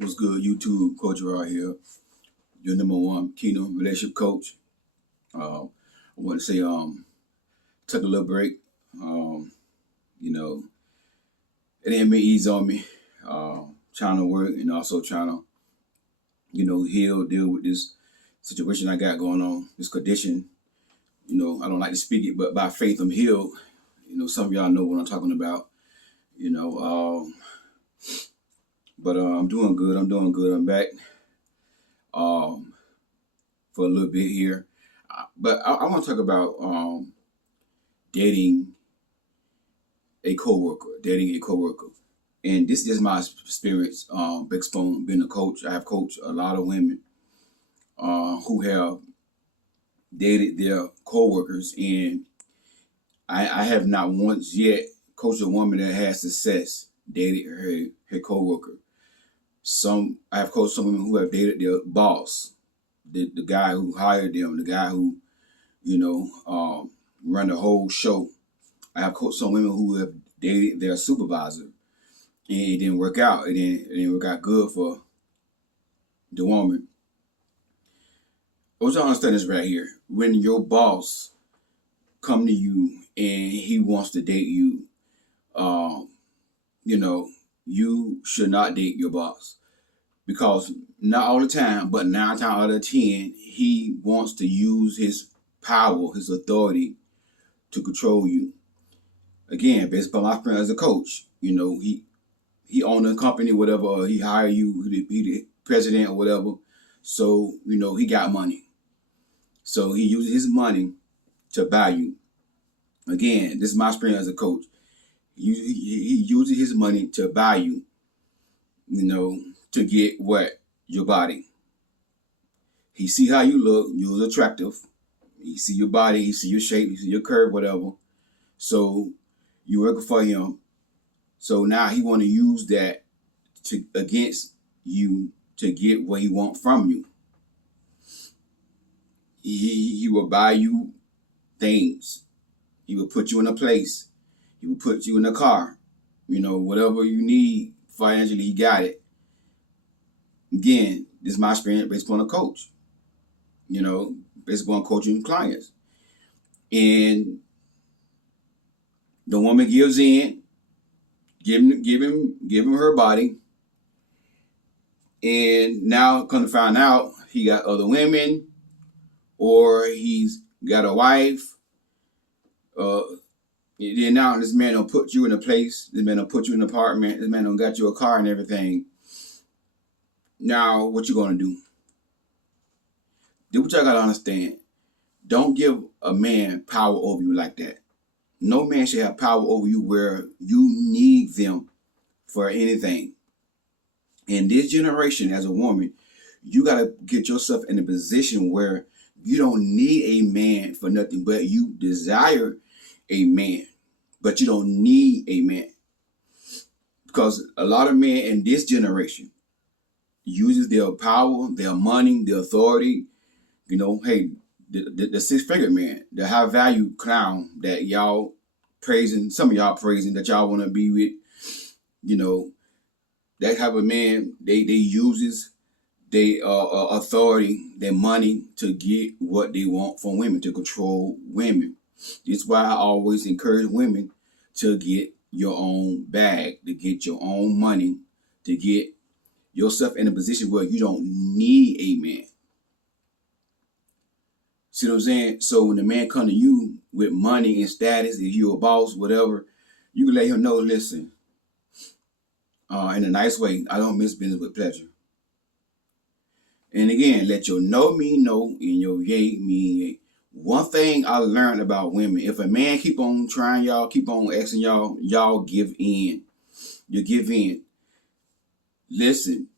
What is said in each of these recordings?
What's good, YouTube? Coach Rod here, your number one Kingdom relationship coach. I want to say, took a little break. Um, you know, it didn't mean easy on me. Trying to work and also trying to, deal with this situation I got going on, this condition. I don't like to speak it, but by faith I'm healed. Some of y'all know what I'm talking about. You know, um, I'm doing good. I'm doing good. I'm back. Um, for a little bit here. But I want to talk about dating a coworker, and this is my experience. Based on being a coach, I have coached a lot of women who have dated their coworkers, and I have not once yet coached a woman that had success dated her coworker. I have coached some women who have dated their boss, the guy who hired them, the guy who run the whole show. I have coached some women who have dated their supervisor, and it didn't work out. It didn't work out good for the woman. What y'all understand is right here. When your boss come to you and he wants to date you, um, you should not date your boss, because not all the time, but 9 times out of 10, he wants to use his power, his authority to control you. Again, based upon my experience as a coach, he owned a company, whatever, or he hired you, he the president or whatever. So, he got money. So he uses his money to buy you. Again, this is my experience as a coach. He uses his money to buy you, to get what? Your body. He see how you look, you was attractive. He see your body, he see your shape, he see your curve, whatever. So you working for him. So now he want to use that against you to get what he want from you. He will buy you things. He will put you in a place. He will put you in a car. Whatever you need financially, he got it. Again, this is my experience based upon a coach. Based upon coaching clients. And the woman gives in, give him her body, and now come to find out he got other women, or he's got a wife. Then now this man will put you in a place. This man will put you in an apartment. This man will got you a car and everything. Now what you gonna do? Do what y'all gotta understand. Don't give a man power over you like that. No man should have power over you where you need them for anything. In this generation, as a woman, you got to get yourself in a position where you don't need a man for nothing, but you desire a man, but you don't need a man. Because a lot of men in this generation uses their power, their money, their authority. Hey, the six-figure man, the high value clown that y'all praising, some of y'all praising, that y'all want to be with, that type of man, they uses their authority, their money to get what they want from women, to control women. That's why I always encourage women to get your own bag, to get your own money, to get yourself in a position where you don't need a man. See what I'm saying? So when the man come to you with money and status, if you're a boss, whatever, you can let him know, listen, in a nice way, I don't miss business with pleasure. And again, let your no mean no and your yay mean yay. One thing I learned about women, if a man keep on trying y'all, keep on asking y'all give in. You give in. Listen,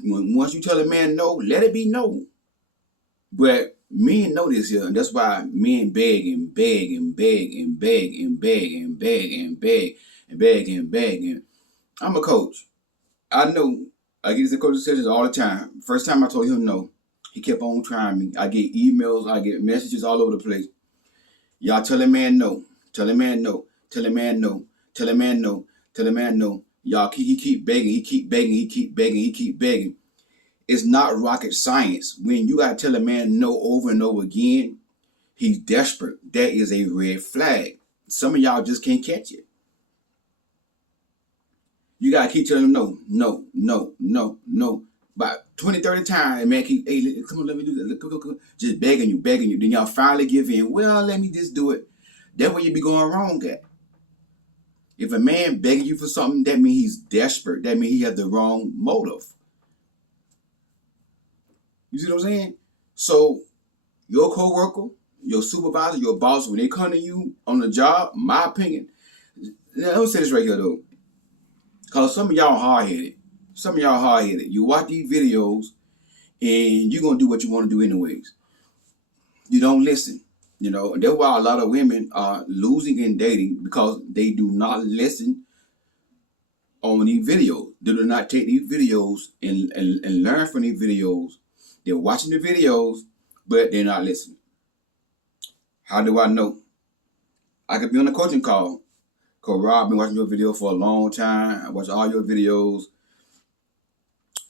once you tell a man no, let it be no. But men know this here, and that's why men beg and beg and beg and beg and beg and beg and beg and beg and beg. And I'm a coach. I know I get these coaching sessions all the time. First time I told him no, he kept on trying me. I get emails, I get messages all over the place. Y'all tell a man no, tell a man no, tell a man no, tell a man no, tell a man no. Y'all, he keep begging, he keep begging, he keep begging, he keep begging. It's not rocket science. When you gotta tell a man no over and over again, he's desperate. That is a red flag. Some of y'all just can't catch it. You gotta keep telling him no, no, no, no, no. About 20, 30 times, man, keep, hey, come on, let me do that. Come. Just begging you, begging you. Then y'all finally give in. Well, let me just do it. That's where you be going wrong at. If a man begging you for something, that means he's desperate. That means he has the wrong motive. You see what I'm saying? So your coworker, your supervisor, your boss, when they come to you on the job, my opinion, let me say this right here though. Because some of y'all hard-headed. Some of y'all hard-headed. You watch these videos and you're going to do what you want to do anyways. You don't listen. You know, and that's why a lot of women are losing in dating because they do not listen on these videos. They do not take these videos and learn from these videos. They're watching the videos, but they're not listening. How do I know? I could be on a coaching call. Because Rob, been watching your video for a long time. I watch all your videos.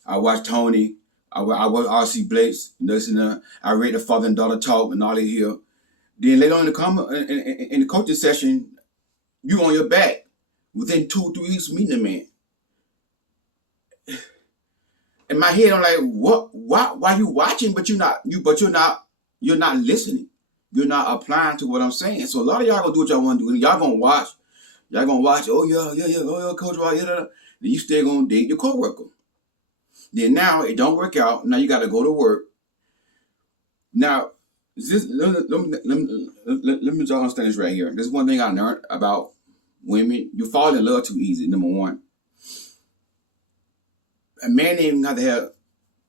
I watch Tony. I watch R.C. Blake's. Listen, I read the father and daughter talk and all that here. Then later on in the coaching session, you on your back within 2-3 weeks meeting the man. In my head, I'm like, what? Why you watching? But you're not listening. You're not applying to what I'm saying. So a lot of y'all gonna do what y'all want to do. Y'all gonna watch. Oh yeah, coach, yeah. Then you still gonna date your coworker. Then now it don't work out. Now you got to go to work. Now, let me just understand this right here. This is one thing I learned about women. You fall in love too easy, number one. A man ain't even got to have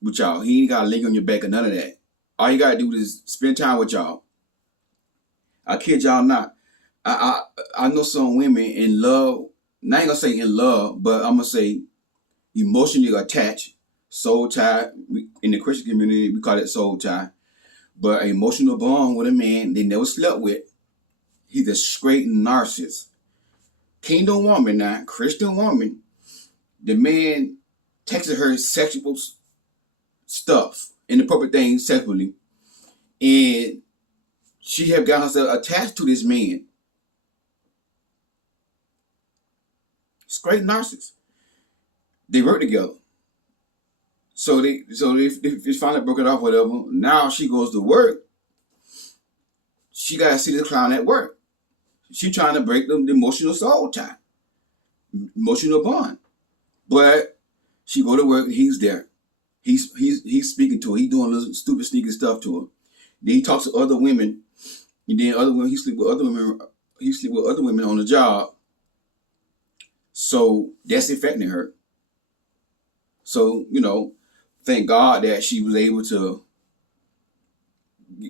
with y'all. He ain't got to lay on your back or none of that. All you got to do is spend time with y'all. I kid y'all not. I know some women in love, not ain't gonna say in love, but I'm gonna say emotionally attached, soul tie. In the Christian community, we call it soul tie. But an emotional bond with a man they never slept with. He's a straight narcissist. Kingdom woman now, Christian woman. The man texted her sexual stuff, inappropriate things sexually, and she have got herself attached to this man. Straight narcissist. They work together. So they finally broke it off, whatever. Now she goes to work. She gotta see the clown at work. She trying to break the emotional soul tie, emotional bond. But she go to work and he's there. He's speaking to her. He doing little stupid sneaky stuff to her. Then he talks to other women. And then other women, he sleep with other women. He sleep with other women on the job. So that's affecting her. So, thank God that she was able to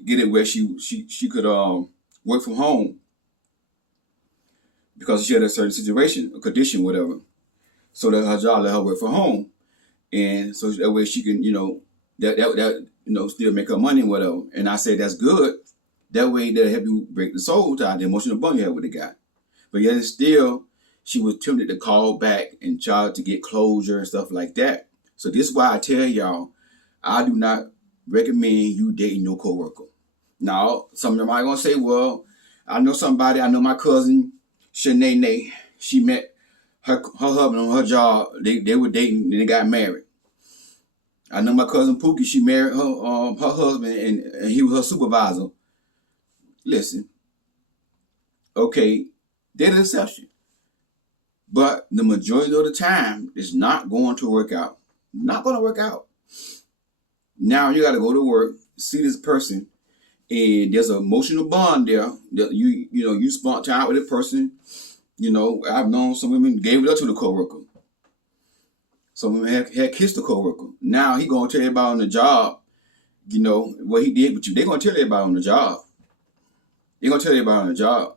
get it where she could work from home because she had a certain situation, a condition, whatever. So that her job let her work from home, and so that way she can, still make her money and whatever. And I say that's good. That way that'll help you break the soul tie, the emotional bond you have with the guy. But yet still, she was tempted to call back and try to get closure and stuff like that. So this is why I tell y'all, I do not recommend you dating your coworker. Now, some of them are gonna say, well, I know somebody. I know my cousin, Shanae. She met her husband on her job. They were dating and they got married. I know my cousin Pookie. She married her husband and he was her supervisor. Listen, okay, they're the exception. But the majority of the time, it's not going to work out. Not going to work out. Now you got to go to work, see this person, and there's an emotional bond there. That you spent time with a person. I've known some women gave it up to the coworker. Some women had kissed the coworker. Now he gonna tell you about on the job, what he did with you. They're gonna tell you about on the job. They're gonna tell you about on the job.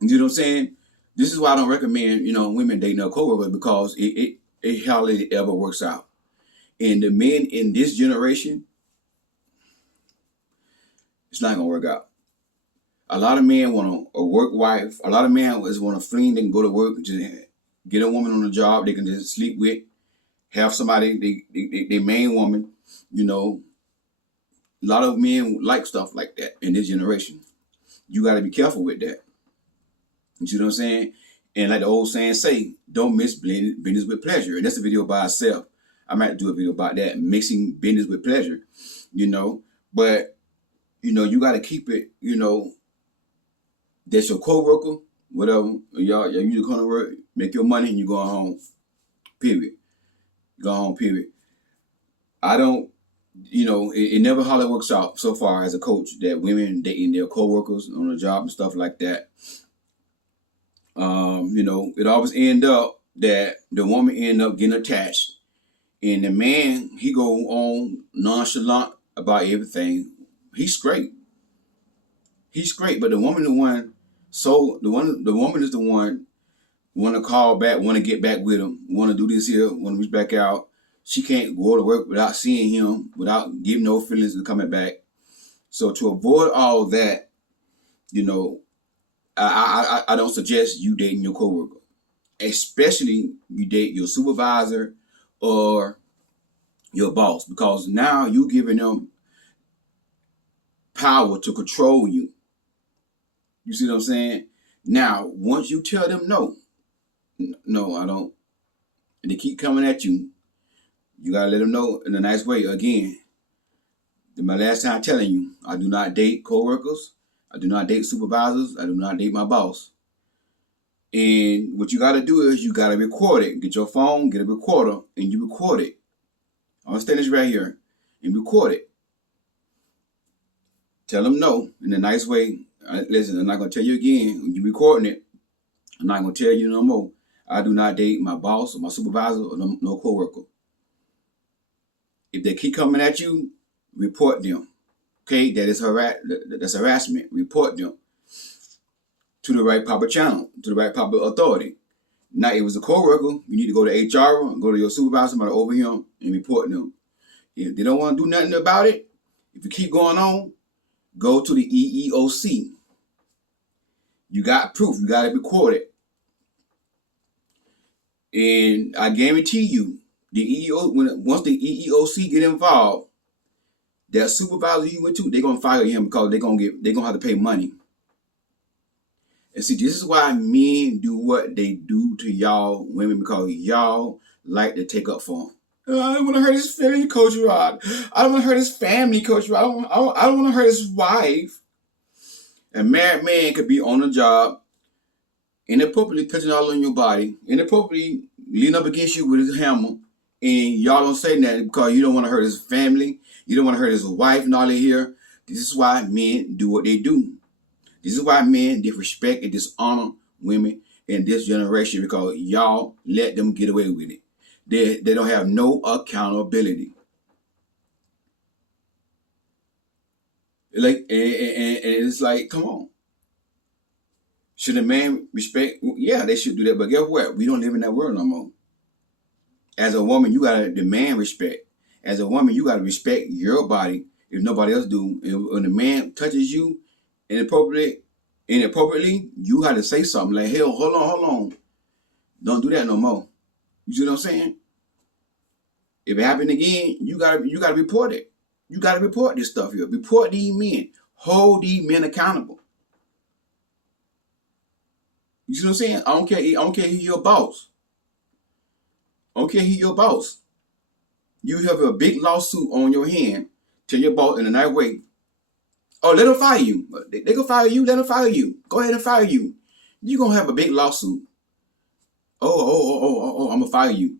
You know what I'm saying? This is why I don't recommend, women dating a coworker because it hardly ever works out. And the men in this generation, it's not gonna work out. A lot of men want a work wife. A lot of men want to fling and go to work. get a woman on the job they can just sleep with, have somebody, they main woman. You know, a lot of men like stuff like that in this generation. You got to be careful with that. You see what I'm saying? And like the old saying say, don't mix business with pleasure. And that's a video by itself. I might do a video about that, mixing business with pleasure. You know, but you got to keep it. That's your co-worker, whatever. Y'all you come to work, make your money, and you go home. Period. You go home. Period. I don't. It never hardly works out so far as a coach that women dating their co-workers on the job and stuff like that. It always end up that the woman end up getting attached, and the man he go on nonchalant about everything. He's great. He's great, but the woman is the one want to call back, want to get back with him, want to do this here, want to reach back out. She can't go to work without seeing him, without giving no feelings and coming back. So to avoid all that, I don't suggest you dating your coworker, especially you date your supervisor or your boss, because now you're giving them power to control you. You see what I'm saying? Now, once you tell them no, I don't, and they keep coming at you, you gotta let them know in a nice way. Again, my last time telling you, I do not date coworkers, I do not date supervisors, I do not date my boss. And what you gotta do is you gotta record it. Get your phone, get a recorder, and you record it. I'm gonna stand this right here and record it. Tell them no in a nice way. Listen, I'm not gonna tell you again. When you're recording it, I'm not gonna tell you no more. I do not date my boss or my supervisor or no coworker. If they keep coming at you, report them. Okay, that's harassment. Report them to the right proper channel, to the right proper authority. Now, if it was a coworker, you need to go to HR, go to your supervisor, somebody over him, and report them. If they don't want to do nothing about it, if you keep going on, go to the EEOC. You got proof. You got it recorded. And I guarantee you, once the EEOC get involved, that supervisor you went to, they're gonna fire him because they're gonna have to pay money. And see, this is why men do what they do to y'all women, because y'all like to take up for them. I don't want to hurt his family, Coach Rod. I don't want to hurt his family, Coach Rod. I don't want to hurt his wife. A married man could be on a job, inappropriately touching all on your body, inappropriately leaning up against you with his hammer, and y'all don't say nothing because you don't want to hurt his family, you don't want to hurt his wife and all that here. This is why men do what they do. This is why men disrespect and dishonor women in this generation, because y'all let them get away with it. They don't have no accountability. And it's like, come on. Should a man respect? Yeah, they should do that. But guess what? We don't live in that world no more. As a woman, you gotta demand respect. As a woman, you gotta respect your body if nobody else do. And when a man touches you inappropriately, you gotta say something like, "Hell, hold on, don't do that no more." You see what I'm saying? If it happened again, you gotta report it. You gotta report this stuff here. Report these men. Hold these men accountable. You see what I'm saying? I don't care who your boss. I don't care who your boss. You have a big lawsuit on your hand. Tell your boss in a nice way. Oh, let them fire you. They can fire you. Let them fire you. Go ahead and fire you. You're going to have a big lawsuit. Oh, I'm going to fire you.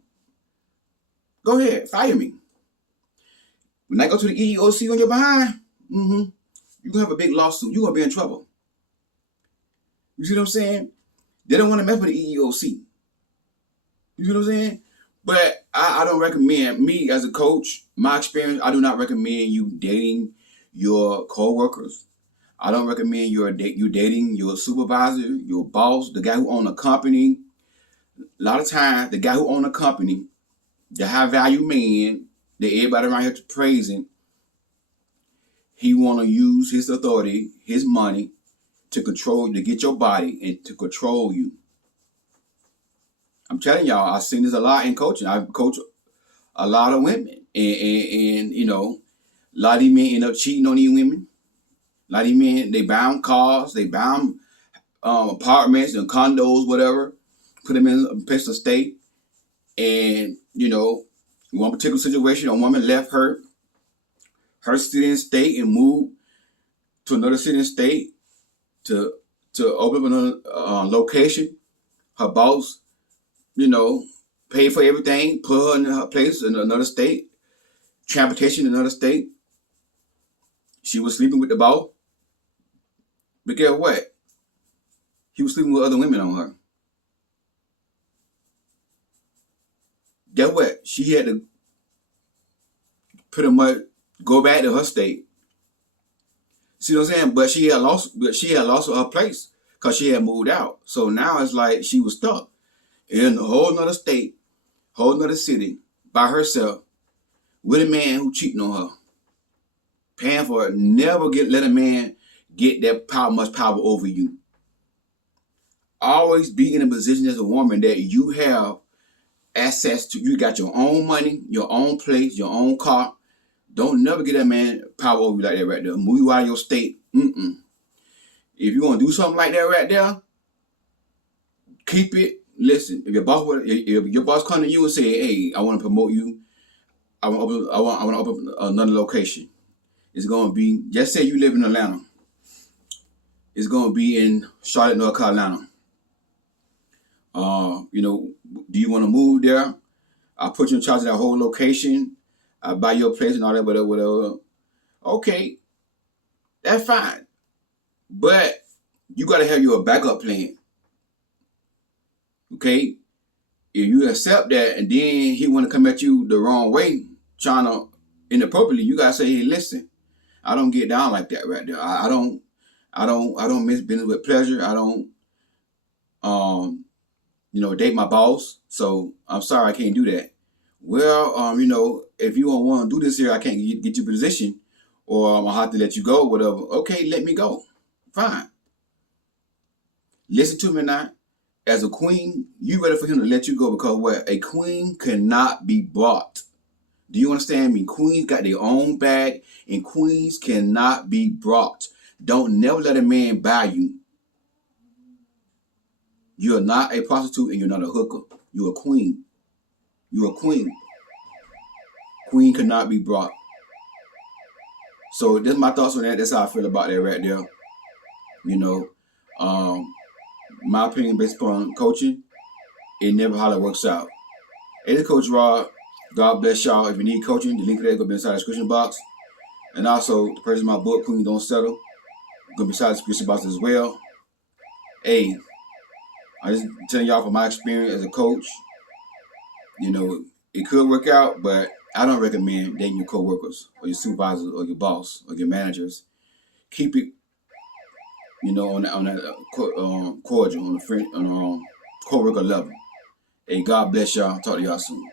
Go ahead. Fire me. When I go to the EEOC on your behind, you're going to have a big lawsuit. You're going to be in trouble. You see what I'm saying? They don't want to mess with the EEOC. You see what I'm saying? But I don't recommend, me as a coach, my experience, I do not recommend you dating your co-workers. I don't recommend you dating your supervisor, your boss, the guy who owns a company. A lot of times, the guy who owns a company, the high-value man that everybody around here is praising, he want to use his authority, his money, to get your body and to control you. I'm telling y'all, I've seen this a lot in coaching. I coach a lot of women, and you know, a lot of these men end up cheating on these women. A lot of these men, they buy them cars, they buy them apartments and condos, whatever, put them in a place to stay. And, you know, one particular situation, a woman left her city and state and moved to another city and state to open up another location. Her boss, you know, paid for everything, put her in her place in another state, transportation in another state. She was sleeping with the boss. But guess what? He was sleeping with other women on her. Guess what? She had to pretty much go back to her state. See what I'm saying? But she had lost her place because she had moved out. So now it's like she was stuck in a whole nother state, whole nother city, by herself, with a man who cheating on her. Paying for it. Never let a man get that much power over you. Always be in a position as a woman that you have access to. You got your own money, your own place, your own car. Don't never get that man power over you like that right there. Move you out of your state. If you're gonna do something like that right there, keep it. Listen, if your boss come to you and say, "Hey, I want to promote you. I want to open another location." It's gonna be, just say you live in Atlanta. It's gonna be in Charlotte, North Carolina. You know, do you want to move there? I'll put you in charge of that whole location. I'll buy your place and all that, whatever. Okay, that's fine. But you gotta have your backup plan. Okay? If you accept that and then he wanna come at you the wrong way, trying to inappropriately, you gotta say, hey, listen, I don't get down like that right there. I don't miss business with pleasure. I don't date my boss. So I'm sorry, I can't do that. Well, if you don't want to do this here, I can't get your position, or I'm gonna have to let you go, whatever. Okay, let me go. Fine. Listen to me now. As a queen, you ready for him to let you go, because what? A queen cannot be bought. Do you understand me? Queens got their own bag, and queens cannot be brought. Don't never let a man buy you. You're not a prostitute and you're not a hooker. You're a queen. You're a queen. Queen cannot be brought. So that's my thoughts on that. That's how I feel about that right there. You know, my opinion based upon coaching, it never how it works out. Hey, this Coach Rod. God bless y'all. If you need coaching, the link for that will be inside the description box. And also, the purchase of my book, Queen Don't Settle, going to be inside the description box as well. Hey, I just telling y'all from my experience as a coach, it could work out, but I don't recommend dating your coworkers or your supervisors or your boss or your managers. Keep it, on that cordial, on the friend, on coworker level. Hey, God bless y'all. Talk to y'all soon.